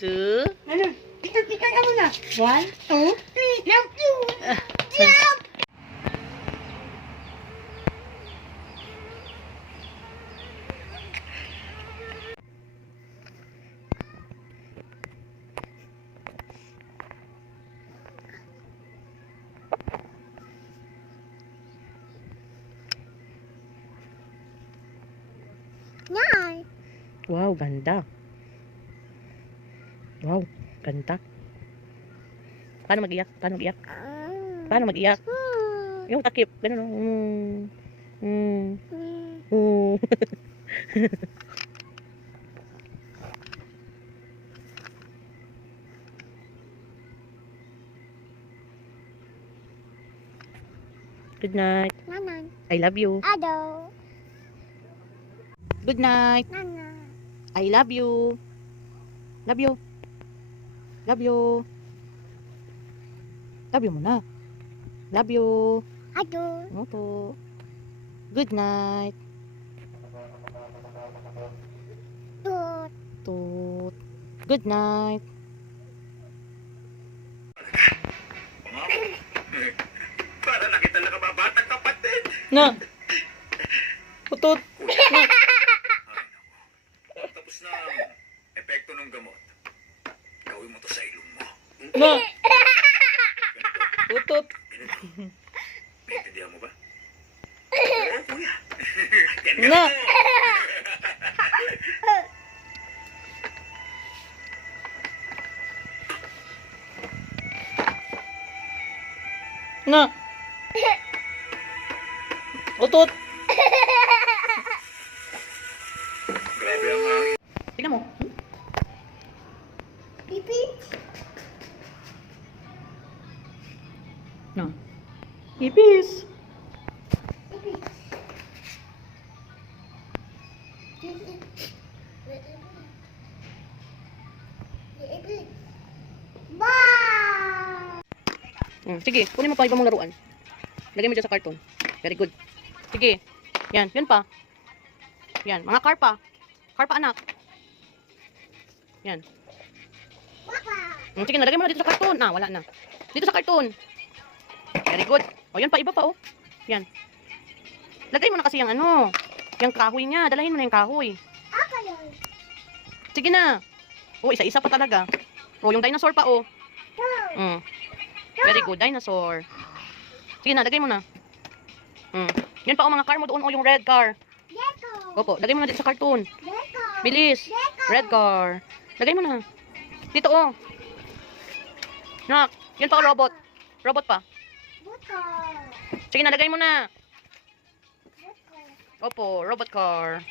two. Ano? Ito ka muna. 1, 2, 3, jump, jump! Nay. Wow, ganda. Wow, ganda. Paano mag-iyak? Paano mag-iyak? Paano mag-iyak? Yung takip. Ganun. Good night. Nanan. I love you. Ado. Good night. Nana. I love you. Love you. Love you. Love you muna. Love you. Ado. Opo. Good night. Tut. Toot. Good night. Para na kita nakababatang kapatid. Na. Utot. Na. Tapos na ang epekto ng gamot. Gawin mo to sa ilong mo. Na. Utot. Naintindihan mo ba? Oo, kuya. Ganyan Na. mo. Na. Utot. Grabe ang hangin. Tingnan mo. Pipi. Na. Ipis. Pipi. Wow! Sige, kunin mo pa ibang mong laruan. Lagay mo dyan sa karton. Very good. Sige. Yan, yun pa. Yan, mga car pa. Car pa, anak. Yan. Sige, nalagay mo na dito sa karton. Ah, wala na. Dito sa karton. Very good. O, yan pa, iba pa, oh. Yan. Lagay mo na kasi yung ano. Yung kahoy niya. Dalahin mo na yung kahoy. Apa yun? Sige na. Oh, isa-isa pa talaga. Oh, yung dinosaur pa, oh. Very good, dinosaur. Sige na, lagay mo na. Yan pa, oh, mga car mo doon, oh, yung red car. Gecko. Opo, lagay mo na dito sa cartoon. Gecko. Bilis. Red car. Lagay mo na. Dito, oh. Nak, yan pa, oh, robot. Robot pa. Buko. Sige na, lagay mo na. Buko. Opo, robot car.